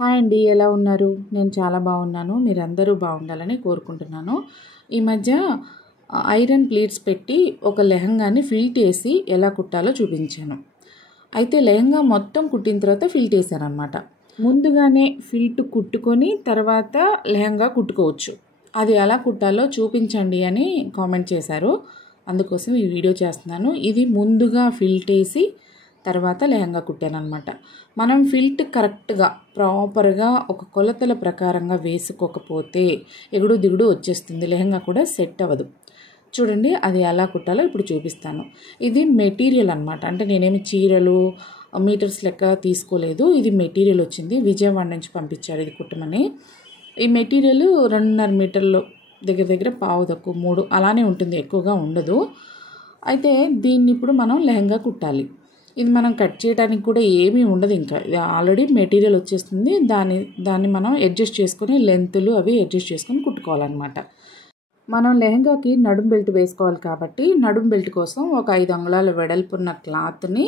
Hi అండి, ఎలా ఉన్నారు? నేను చాలా బాగున్నాను. మీరందరూ బాగుండాలని కోరుకుంటున్నాను. ఈ మధ్య ఐరన్ ప్లీట్స్ పెట్టి ఒక లెహంగాని ఫిల్ట్ వేసి ఎలా కుట్టాలో చూపించాను. అయితే లెహంగా మొత్తం కుట్టిన తర్వాత ఫిల్ట్ వేసానమాట. ముందుగానే ఫిల్ట్ కుట్టుకొని తర్వాత లెహంగా కుట్టుకోవచ్చు. అది ఎలా కుట్టాలో చూపించండి అని కామెంట్ చేశారు. అందుకోసం ఈ వీడియో చేస్తున్నాను. ఇది ముందుగా ఫిల్ట్ వేసి తర్వాత లెహంగా కుట్టానమాట. మనం ఫిల్ట్ కరెక్ట్గా ప్రాపర్గా ఒక కొలతల ప్రకారంగా వేసుకోకపోతే ఎగుడు దిగుడు వచ్చేస్తుంది, లెహంగా కూడా సెట్ అవ్వదు. చూడండి అది ఎలా కుట్టాలో ఇప్పుడు చూపిస్తాను. ఇది మెటీరియల్ అనమాట. అంటే నేనేమి చీరలు మీటర్స్ లెక్క తీసుకోలేదు. ఇది మెటీరియల్ వచ్చింది, విజయవాడ నుంచి పంపించారు ఇది కుట్టమని. ఈ మెటీరియల్ 2.5 మీటర్లు దగ్గర దగ్గర పావు తక్కువ 3 అలానే ఉంటుంది, ఎక్కువగా ఉండదు. అయితే దీన్ని ఇప్పుడు మనం లెహంగా కుట్టాలి. ఇది మనం కట్ చేయడానికి కూడా ఏమీ ఉండదు, ఇంకా ఆల్రెడీ మెటీరియల్ వచ్చేస్తుంది. దాన్ని మనం అడ్జస్ట్ చేసుకొని లెంతులు అవి అడ్జస్ట్ చేసుకొని కుట్టుకోవాలన్నమాట. మనం లెహంగాకి నడుం బెల్ట్ వేసుకోవాలి కాబట్టి నడుం బెల్ట్ కోసం ఒక 5 అంగుళాల వెడల్పున్న క్లాత్ని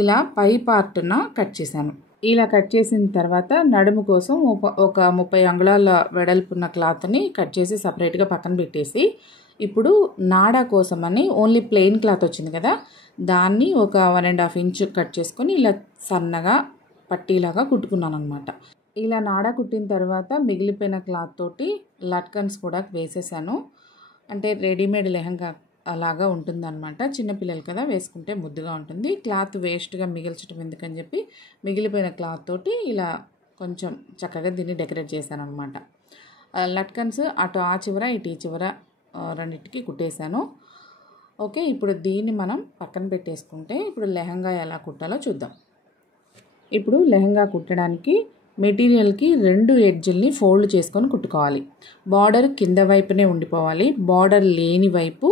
ఇలా పై పార్ట్న కట్ చేశాను. ఇలా కట్ చేసిన తర్వాత నడుము కోసం ఒక 30 అంగుళాల వెడల్పున్న క్లాత్ని కట్ చేసి సపరేట్గా పక్కన పెట్టేసి, ఇప్పుడు నాడా కోసమని ఓన్లీ ప్లెయిన్ క్లాత్ వచ్చింది కదా, దాన్ని ఒక 1.5 ఇంచ్ కట్ చేసుకొని ఇలా సన్నగా పట్టీలాగా కుట్టుకున్నాను అనమాట. ఇలా నాడా కుట్టిన తర్వాత మిగిలిపోయిన క్లాత్ తోటి లట్కన్స్ కూడా వేసేసాను. అంటే రెడీమేడ్ లెహంగా అలాగా ఉంటుందన్నమాట. చిన్నపిల్లలు కదా, వేసుకుంటే ముద్దుగా ఉంటుంది. క్లాత్ వేస్ట్గా మిగిల్చడం ఎందుకని చెప్పి మిగిలిపోయిన క్లాత్ తోటి ఇలా కొంచెం చక్కగా దీన్ని డెకరేట్ చేశాను అనమాట. లట్కన్స్ అటు ఆ చివర ఇటు ఈ చివర రెండింటికి కుట్టేశాను. ఓకే, ఇప్పుడు దీన్ని మనం పక్కన పెట్టేసుకుంటే ఇప్పుడు లెహంగా ఎలా కుట్టాలో చూద్దాం. ఇప్పుడు లెహంగా కుట్టడానికి మెటీరియల్కి 2 ఎడ్జుల్ని ఫోల్డ్ చేసుకొని కుట్టుకోవాలి. బార్డర్ కింద వైపునే ఉండిపోవాలి. బార్డర్ లేని వైపు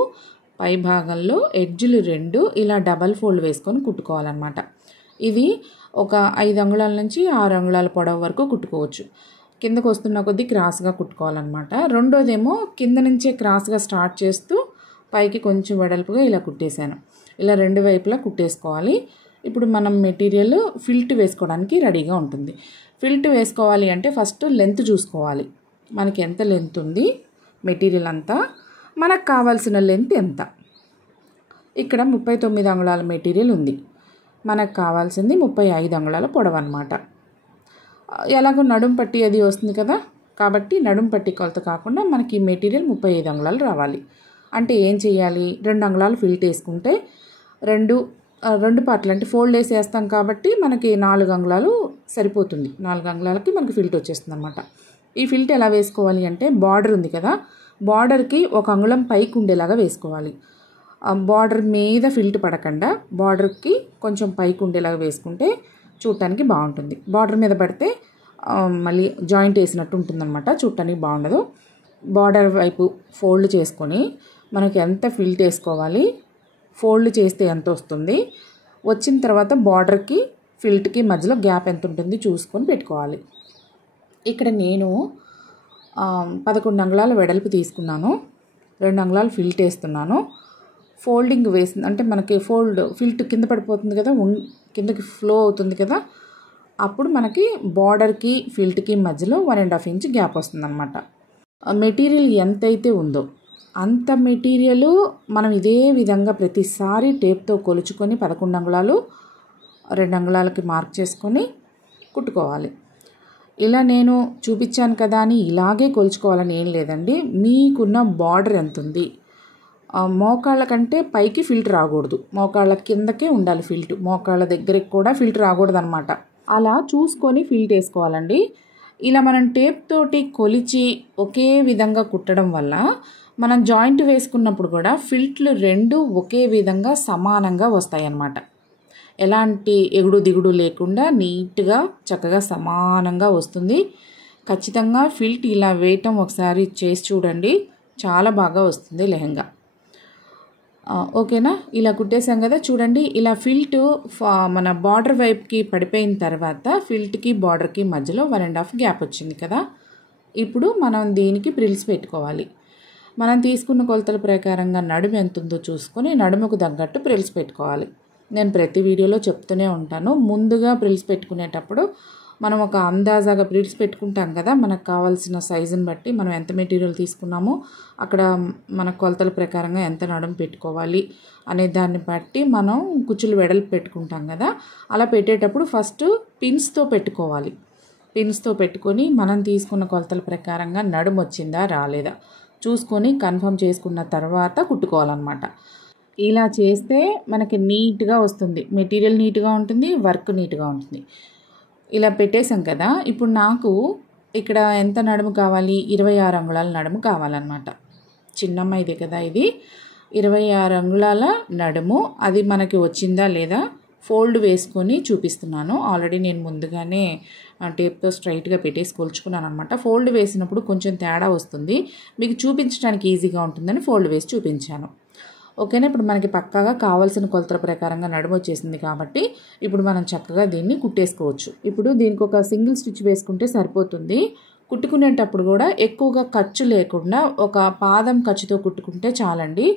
పై భాగంలో ఎడ్జులు 2 ఇలా డబల్ ఫోల్డ్ వేసుకొని కుట్టుకోవాలన్నమాట. ఇది ఒక 5 అంగుళాల నుంచి 6 అంగుళాల పొడవు వరకు కుట్టుకోవచ్చు. కిందకు వస్తున్న కొద్దీ క్రాస్గా కుట్టుకోవాలన్నమాట. రెండోదేమో కింద నుంచే క్రాస్గా స్టార్ట్ చేస్తూ పైకి కొంచెం వెడల్పుగా ఇలా కుట్టేశాను. ఇలా 2 వైపులా కుట్టేసుకోవాలి. ఇప్పుడు మనం మెటీరియల్ ఫిల్ట్ వేసుకోవడానికి రెడీగా ఉంటుంది. ఫిల్ట్ వేసుకోవాలి అంటే ఫస్ట్ లెంత్ చూసుకోవాలి. మనకి ఎంత లెంత్ ఉంది, మెటీరియల్ అంతా మనకు కావాల్సిన లెంత్ ఎంత. ఇక్కడ 39 అంగుళాల మెటీరియల్ ఉంది, మనకు కావాల్సింది 35 అంగుళాల పొడవు అన్నమాట. ఎలాగో నడుం పట్టి అది వస్తుంది కదా, కాబట్టి నడుం పట్టి కొలత కాకుండా మనకి మెటీరియల్ 35 అంగుళాలు రావాలి. అంటే ఏం చేయాలి, 2 అంగుళాలు ఫిల్ట్ వేసుకుంటే రెండు పార్ట్లు అంటే ఫోల్డ్ వేసేస్తాం కాబట్టి మనకి 4 అంగుళాలు సరిపోతుంది. 4 అంగుళాలకి మనకి ఫిల్ట్ వచ్చేస్తుంది అనమాట. ఈ ఫిల్ట్ ఎలా వేసుకోవాలి అంటే, బార్డర్ ఉంది కదా, బార్డర్కి 1 అంగుళం పైకి ఉండేలాగా వేసుకోవాలి. బార్డర్ మీద ఫిల్ట్ పడకుండా బార్డర్కి కొంచెం పైకి ఉండేలాగా వేసుకుంటే చూడటానికి బాగుంటుంది. బార్డర్ మీద పడితే మళ్ళీ జాయింట్ వేసినట్టు ఉంటుందన్నమాట, చూడటానికి బాగుండదు. బార్డర్ వైపు ఫోల్డ్ చేసుకొని మనకి ఎంత ఫిల్ట్ వేసుకోవాలి, ఫోల్డ్ చేస్తే ఎంత వస్తుంది, వచ్చిన తర్వాత బార్డర్కి ఫిల్ట్కి మధ్యలో గ్యాప్ ఎంత ఉంటుంది చూసుకొని పెట్టుకోవాలి. ఇక్కడ నేను 11 అంగుళాల వెడల్పు తీసుకున్నాను, 2 అంగుళాలు ఫిల్ట్ వేస్తున్నాను. ఫోల్డింగ్ వేసింది అంటే మనకి ఫిల్ట్ కింద పడిపోతుంది కదా, కిందకి ఫ్లో అవుతుంది కదా, అప్పుడు మనకి బార్డర్కి ఫిల్ట్కి మధ్యలో 1.5 ఇంచ్ గ్యాప్ వస్తుంది అనమాట. మెటీరియల్ ఎంతైతే ఉందో అంత మెటీరియల్ మనం ఇదే విధంగా ప్రతిసారి టేప్తో కొలుచుకొని 11 అంగుళాలు 2 అంగుళాలకి మార్క్ చేసుకొని కుట్టుకోవాలి. ఇలా నేను చూపించాను కదా అని ఇలాగే కొలుచుకోవాలని ఏం లేదండి. మీకున్న బార్డర్ ఎంత ఉంది, మోకాళ్ళ కంటే పైకి ఫిల్ట్ రాకూడదు, మోకాళ్ళ కిందకే ఉండాలి ఫిల్ట్, మోకాళ్ళ దగ్గరికి కూడా ఫిల్ట్ రాకూడదు అనమాట. అలా చూసుకొని ఫిల్ట్ వేసుకోవాలండి. ఇలా మనం టేప్ తోటి కొలిచి ఒకే విధంగా కుట్టడం వల్ల మనం జాయింట్ వేసుకున్నప్పుడు కూడా ఫిల్ట్లు 2 ఒకే విధంగా సమానంగా వస్తాయి అన్నమాట. ఎలాంటి ఎగుడు దిగుడు లేకుండా నీట్గా చక్కగా సమానంగా వస్తుంది. ఖచ్చితంగా ఫిల్ట్ ఇలా వేయటం ఒకసారి చేసి చూడండి, చాలా బాగా వస్తుంది లెహంగా. ఓకేనా, ఇలా కుట్టేసాం కదా, చూడండి ఇలా ఫిల్ట్ మన బార్డర్ వైపుకి పడిపోయిన తర్వాత ఫిల్ట్కి బార్డర్కి మధ్యలో 1.5 గ్యాప్ వచ్చింది కదా. ఇప్పుడు మనం దీనికి ప్రిల్స్ పెట్టుకోవాలి. మనం తీసుకున్న కొలతల ప్రకారంగా నడుము ఎంత ఉందో చూసుకొని నడుముకు తగ్గట్టు ప్రిల్స్ పెట్టుకోవాలి. నేను ప్రతి వీడియోలో చెప్తూనే ఉంటాను, ముందుగా ప్రిల్స్ పెట్టుకునేటప్పుడు మనం ఒక అందాజాగా ప్లీట్స్ పెట్టుకుంటాం కదా, మనకు కావాల్సిన సైజుని బట్టి మనం ఎంత మెటీరియల్ తీసుకున్నామో అక్కడ మన కొలతల ప్రకారంగా ఎంత నడుము పెట్టుకోవాలి అనే దాన్ని బట్టి మనం కుచ్చులు వెడల్పు పెట్టుకుంటాం కదా. అలా పెట్టేటప్పుడు ఫస్ట్ పిన్స్తో పెట్టుకోవాలి. పిన్స్తో పెట్టుకొని మనం తీసుకున్న కొలతల ప్రకారంగా నడుము వచ్చిందా రాలేదా చూసుకొని కన్ఫర్మ్ చేసుకున్న తర్వాత కుట్టుకోవాలన్నమాట. ఇలా చేస్తే మనకి నీట్గా వస్తుంది, మెటీరియల్ నీట్గా ఉంటుంది, వర్క్ నీట్గా ఉంటుంది. ఇలా పెట్టేసాం కదా. ఇప్పుడు నాకు ఇక్కడ ఎంత నడుము కావాలి, 26 అంగుళాల నడుము కావాలన్నమాట. చిన్నమ్మాయిదే కదా ఇది, 26 అంగుళాల నడుము. అది మనకి వచ్చిందా లేదా ఫోల్డ్ వేసుకొని చూపిస్తున్నాను. ఆల్రెడీ నేను ముందుగానే టేప్తో స్ట్రైట్గా పెట్టేసి కొలుచుకున్నాను అనమాట. ఫోల్డ్ వేసినప్పుడు కొంచెం తేడా వస్తుంది, మీకు చూపించడానికి ఈజీగా ఉంటుందని ఫోల్డ్ వేసి చూపించాను. ఓకేనా. ఇప్పుడు మనకి పక్కాగా కావాల్సిన కొలతల ప్రకారంగా నడుము వచ్చేసింది కాబట్టి ఇప్పుడు మనం చక్కగా దీన్ని కుట్టేసుకోవచ్చు. ఇప్పుడు దీనికి ఒక సింగిల్ స్టిచ్ వేసుకుంటే సరిపోతుంది. కుట్టుకునేటప్పుడు కూడా ఎక్కువగా ఖర్చు లేకుండా ఒక పాదం ఖర్చుతో కుట్టుకుంటే చాలండి.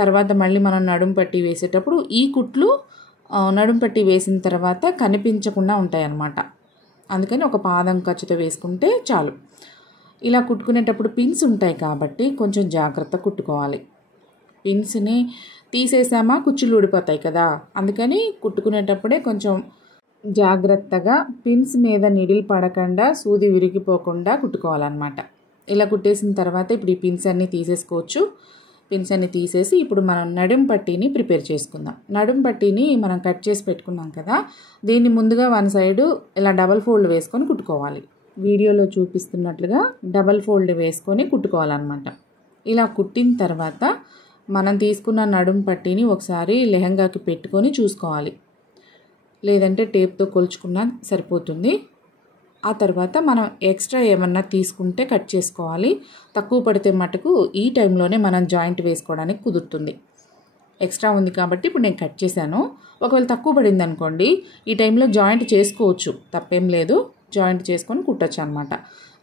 తర్వాత మళ్ళీ మనం నడుము పట్టి వేసేటప్పుడు ఈ కుట్లు నడుము పట్టి వేసిన తర్వాత కనిపించకుండా ఉంటాయన్నమాట. అందుకని ఒక పాదం ఖర్చుతో వేసుకుంటే చాలు. ఇలా కుట్టుకునేటప్పుడు పిన్స్ ఉంటాయి కాబట్టి కొంచెం జాగ్రత్తగా కుట్టుకోవాలి. పిన్స్ని తీసేసామా కుచ్చులు ఊడిపోతాయి కదా, అందుకని కుట్టుకునేటప్పుడే కొంచెం జాగ్రత్తగా పిన్స్ మీద నీడిల్ పడకుండా సూది విరిగిపోకుండా కుట్టుకోవాలన్నమాట. ఇలా కుట్టేసిన తర్వాత ఇప్పుడు ఈ పిన్స్ అన్నీ తీసేసుకోవచ్చు. పిన్స్ అన్నీ తీసేసి ఇప్పుడు మనం నడుం పట్టీని ప్రిపేర్ చేసుకుందాం. నడుం పట్టీని మనం కట్ చేసి పెట్టుకున్నాం కదా, దీన్ని ముందుగా వన్ సైడు ఇలా డబల్ ఫోల్డ్ వేసుకొని కుట్టుకోవాలి. వీడియోలో చూపిస్తున్నట్లుగా డబల్ ఫోల్డ్ వేసుకొని కుట్టుకోవాలన్నమాట. ఇలా కుట్టిన తర్వాత మనం తీసుకున్న నడుం పట్టీని ఒకసారి లెహంగాకి పెట్టుకొని చూసుకోవాలి, లేదంటే టేప్తో కొలుచుకున్నా సరిపోతుంది. ఆ తర్వాత మనం ఎక్స్ట్రా ఏమన్నా తీసుకుంటే కట్ చేసుకోవాలి. తక్కువ పడితే మటుకు ఈ టైంలోనే మనం జాయింట్ వేసుకోవడానికి కుదురుతుంది. ఎక్స్ట్రా ఉంది కాబట్టి ఇప్పుడు నేను కట్ చేశాను. ఒకవేళ తక్కువ పడింది అనుకోండి, ఈ టైంలో జాయింట్ చేసుకోవచ్చు, తప్పేం లేదు. జాయింట్ చేసుకొని కుట్టచ్చు అనమాట.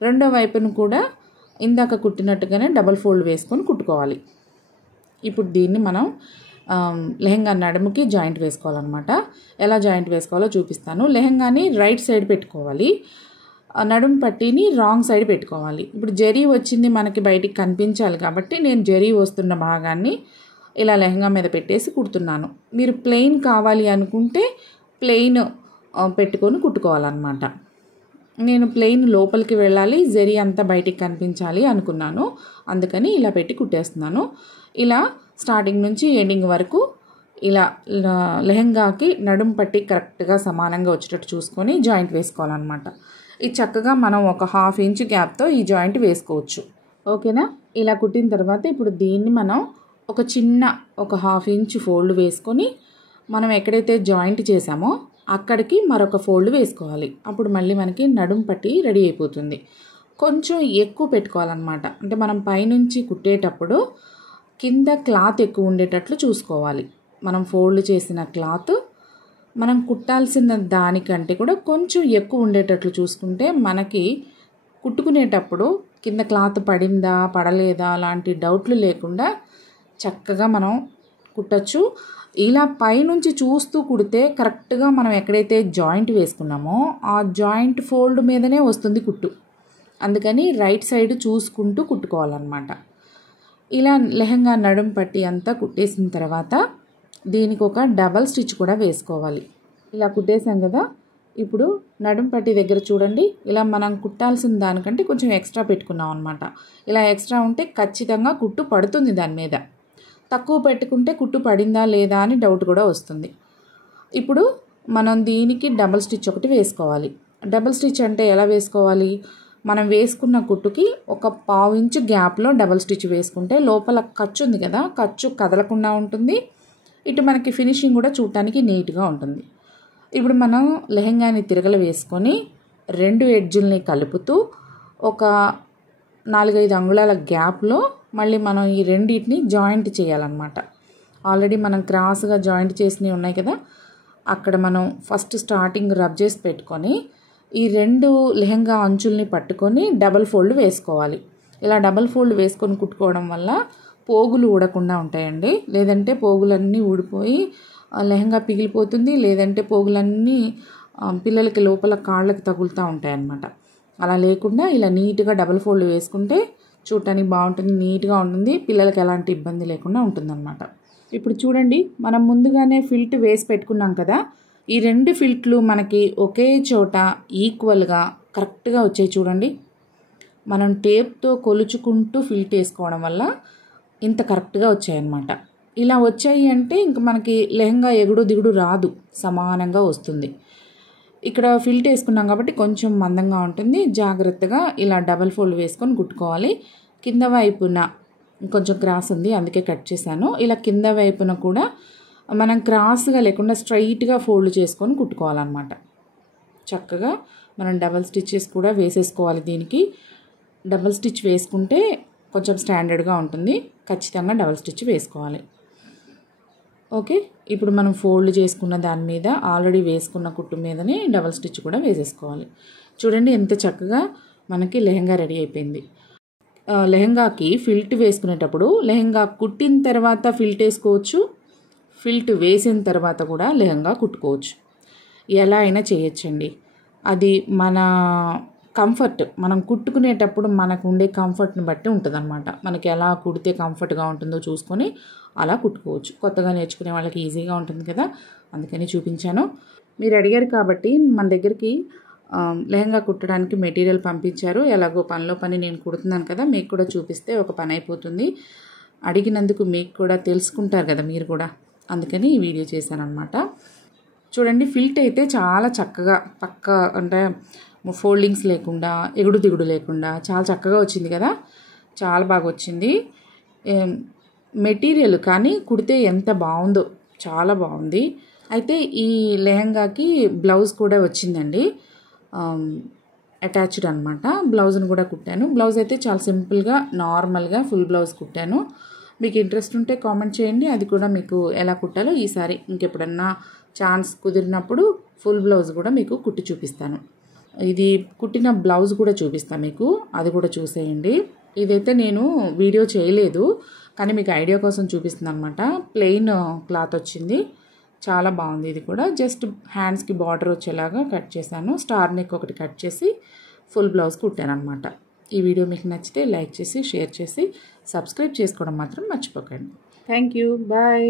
రెండో వైపును కూడా ఇందాక కుట్టినట్టుగానే డబల్ ఫోల్డ్ వేసుకొని కుట్టుకోవాలి. ఇప్పుడు దీన్ని మనం లెహంగా నడుముకి జాయింట్ వేసుకోవాలన్నమాట. ఎలా జాయింట్ వేసుకోవాలో చూపిస్తాను. లెహంగాని రైట్ సైడ్ పెట్టుకోవాలి, నడుము పట్టీని రాంగ్ సైడ్ పెట్టుకోవాలి. ఇప్పుడు జరీ వచ్చింది మనకి బయటికి కనిపించాలి కాబట్టి నేను జరీ వస్తున్న భాగాన్ని ఇలా లెహంగా మీద పెట్టేసి కుడుతున్నాను. మీరు ప్లెయిన్ కావాలి అనుకుంటే ప్లెయిన్ పెట్టుకొని కుట్టుకోవాలన్నమాట. నేను ప్లెయిన్ లోపలికి వెళ్ళాలి, జరీ అంతా బయటికి కనిపించాలి అనుకున్నాను, అందుకని ఇలా పెట్టి కుట్టేస్తున్నాను. ఇలా స్టార్టింగ్ నుంచి ఎండింగ్ వరకు ఇలా లెహంగాకి నడుము పట్టి కరెక్ట్గా సమానంగా వచ్చేటట్టు చూసుకొని జాయింట్ వేసుకోవాలన్నమాట. ఇది చక్కగా మనం ఒక 1/2 ఇంచ్ గ్యాప్తో ఈ జాయింట్ వేసుకోవచ్చు. ఓకేనా. ఇలా కుట్టిన తర్వాత ఇప్పుడు దీన్ని మనం ఒక 1/2 ఇంచ్ ఫోల్డ్ వేసుకొని మనం ఎక్కడైతే జాయింట్ చేసామో అక్కడికి మరొక ఫోల్డ్ వేసుకోవాలి. అప్పుడు మళ్ళీ మనకి నడుము పట్టి రెడీ అయిపోతుంది. కొంచెం ఎక్కువ పెట్టుకోవాలన్నమాట. అంటే మనం పైనుంచి కుట్టేటప్పుడు కింద క్లాత్ ఎక్కువ ఉండేటట్లు చూసుకోవాలి. మనం ఫోల్డ్ చేసిన క్లాత్ మనం కుట్టాల్సిన దానికంటే కూడా కొంచెం ఎక్కువ ఉండేటట్లు చూసుకుంటే మనకి కుట్టుకునేటప్పుడు కింద క్లాత్ పడిందా పడలేదా అలాంటి డౌట్లు లేకుండా చక్కగా మనం కుట్టచ్చు. ఇలా పైనుంచి చూస్తూ కుడితే కరెక్ట్గా మనం ఎక్కడైతే జాయింట్ వేసుకున్నామో ఆ జాయింట్ ఫోల్డ్ మీదనే వస్తుంది కుట్టు. అందుకని రైట్ సైడ్ చూసుకుంటూ కుట్టుకోవాలన్నమాట. ఇలా లెహంగా నడుము పట్టి అంతా కుట్టేసిన తర్వాత దీనికి ఒక డబల్ స్టిచ్ కూడా వేసుకోవాలి. ఇలా కుట్టేసాం కదా, ఇప్పుడు నడుము పట్టి దగ్గర చూడండి, ఇలా మనం కుట్టాల్సిన దానికంటే కొంచెం ఎక్స్ట్రా పెట్టుకున్నాం అనమాట. ఇలా ఎక్స్ట్రా ఉంటే ఖచ్చితంగా కుట్టు పడుతుంది దాని మీద. తక్కువ పెట్టుకుంటే కుట్టు పడిందా లేదా అని డౌట్ కూడా వస్తుంది. ఇప్పుడు మనం దీనికి డబల్ స్టిచ్ ఒకటి వేసుకోవాలి. డబల్ స్టిచ్ అంటే ఎలా వేసుకోవాలి, మనం వేసుకున్న కుట్టుకి ఒక 1/2 ఇంచ్ గ్యాప్లో డబల్ స్టిచ్ వేసుకుంటే లోపల ఖర్చు ఉంది కదా, ఖర్చు కదలకుండా ఉంటుంది. ఇటు మనకి ఫినిషింగ్ కూడా చూడటానికి నీట్గా ఉంటుంది. ఇప్పుడు మనం లెహంగాని తిరగలు వేసుకొని 2 ఎడ్జుల్ని కలుపుతూ ఒక 4-5 అంగుళాల గ్యాప్లో మళ్ళీ మనం ఈ రెండింటిని జాయింట్ చేయాలన్నమాట. ఆల్రెడీ మనం క్రాస్గా జాయింట్ చేసినవి ఉన్నాయి కదా, అక్కడ మనం ఫస్ట్ స్టార్టింగ్ రబ్ చేసి పెట్టుకొని ఈ 2 లెహంగా అంచుల్ని పట్టుకొని డబల్ ఫోల్డ్ వేసుకోవాలి. ఇలా డబల్ ఫోల్డ్ వేసుకొని కుట్టుకోవడం వల్ల పోగులు ఊడకుండా ఉంటాయండి. లేదంటే పోగులన్నీ ఊడిపోయి లెహంగా పిగిలిపోతుంది, లేదంటే పోగులన్నీ పిల్లలకి లోపల కాళ్ళకి తగులుతూ ఉంటాయి అన్నమాట. అలా లేకుండా ఇలా నీట్గా డబల్ ఫోల్డ్ వేసుకుంటే చూడటానికి బాగుంటుంది, నీట్గా ఉంటుంది, పిల్లలకి ఎలాంటి ఇబ్బంది లేకుండా ఉంటుందన్నమాట. ఇప్పుడు చూడండి, మనం ముందుగానే ఫిల్ట్ వేసి పెట్టుకున్నాం కదా, ఈ 2 ఫిల్ట్లు మనకి ఒకే చోట ఈక్వల్గా కరెక్ట్గా వచ్చాయి చూడండి. మనం టేప్తో కొలుచుకుంటూ ఫిల్ట్ వేసుకోవడం వల్ల ఇంత కరెక్ట్గా వచ్చాయన్నమాట. ఇలా వచ్చాయి అంటే ఇంక మనకి లెహంగా ఎగుడు దిగుడు రాదు, సమానంగా వస్తుంది. ఇక్కడ ఫిల్ట్ వేసుకున్నాం కాబట్టి కొంచెం మందంగా ఉంటుంది. జాగ్రత్తగా ఇలా డబల్ ఫోల్డ్ వేసుకొని కుట్టుకోవాలి. కింద వైపున కొంచెం క్రాస్ ఉంది, అందుకే కట్ చేశాను. ఇలా కింద వైపున కూడా మనం క్రాస్గా లేకుండా స్ట్రైట్గా ఫోల్డ్ చేసుకొని కుట్టుకోవాలన్నమాట. చక్కగా మనం డబల్ స్టిచ్చెస్ కూడా వేసేసుకోవాలి. దీనికి డబల్ స్టిచ్ వేసుకుంటే కొంచెం స్టాండర్డ్గా ఉంటుంది. ఖచ్చితంగా డబల్ స్టిచ్ వేసుకోవాలి. ఓకే, ఇప్పుడు మనం ఫోల్డ్ చేసుకున్న దాని మీద ఆల్రెడీ వేసుకున్న కుట్టు మీదనే డబల్ స్టిచ్ కూడా వేసేసుకోవాలి. చూడండి ఎంత చక్కగా మనకి లెహంగా రెడీ అయిపోయింది. లెహంగాకి ఫిల్ట్ వేసుకునేటప్పుడు లెహంగా కుట్టిన తర్వాత ఫిల్ట్ వేసుకోవచ్చు, ఫిల్ట్ వేసిన తర్వాత కూడా లెహంగా కుట్టుకోవచ్చు. ఎలా అయినా చేయొచ్చండి. అది మన కంఫర్ట్, మనం కుట్టుకునేటప్పుడు మనకు ఉండే కంఫర్ట్ని బట్టి ఉంటుందన్నమాట. మనకి ఎలా కుడితే కంఫర్ట్గా ఉంటుందో చూసుకొని అలా కుట్టుకోవచ్చు. కొత్తగా నేర్చుకునే వాళ్ళకి ఈజీగా ఉంటుంది కదా, అందుకని చూపించాను. మీరు అడిగారు కాబట్టి మన దగ్గరికి లెహంగా కుట్టడానికి మెటీరియల్ పంపించారు. ఎలాగో పనిలో పని నేను కుడుతున్నాను కదా, మీకు కూడా చూపిస్తే ఒక పని అయిపోతుంది. అడిగినందుకు మీకు కూడా తెలుసుకుంటారు కదా మీరు కూడా, అందుకని ఈ వీడియో చేశాను అనమాట. చూడండి, ఫిల్ట్ అయితే చాలా చక్కగా పక్క అంటే ఫోల్డింగ్స్ లేకుండా ఎగుడు దిగుడు లేకుండా చాలా చక్కగా వచ్చింది కదా, చాలా బాగా వచ్చింది. మెటీరియల్ కానీ కుడితే ఎంత బాగుందో, చాలా బాగుంది. అయితే ఈ లెహంగాకి బ్లౌజ్ కూడా వచ్చిందండి, అటాచ్డ్ అనమాట. బ్లౌజ్ని కూడా కుట్టాను. బ్లౌజ్ అయితే చాలా సింపుల్గా నార్మల్గా ఫుల్ బ్లౌజ్ కుట్టాను. మీకు ఇంట్రెస్ట్ ఉంటే కామెంట్ చేయండి, అది కూడా మీకు ఎలా కుట్టాలో ఈసారి ఇంకెప్పుడన్నా ఛాన్స్ కుదిరినప్పుడు ఫుల్ బ్లౌజ్ కూడా మీకు కుట్టి చూపిస్తాను. ఇది కుట్టిన బ్లౌజ్ కూడా చూపిస్తాను మీకు, అది కూడా చూసేయండి. ఇదైతే నేను వీడియో చేయలేదు కానీ మీకు ఐడియా కోసం చూపిస్తున్నాను అనమాట. ప్లెయిన్ క్లాత్ వచ్చింది, చాలా బాగుంది. ఇది కూడా జస్ట్ హ్యాండ్స్కి బార్డర్ వచ్చేలాగా కట్ చేశాను. స్టార్ నెక్ ఒకటి కట్ చేసి ఫుల్ బ్లౌజ్ కుట్టాను అనమాట. ఈ వీడియో మీకు నచ్చితే లైక్ చేసి షేర్ చేసి సబ్స్క్రైబ్ చేసుకోవడం మాత్రం మర్చిపోకండి. Thank you, bye.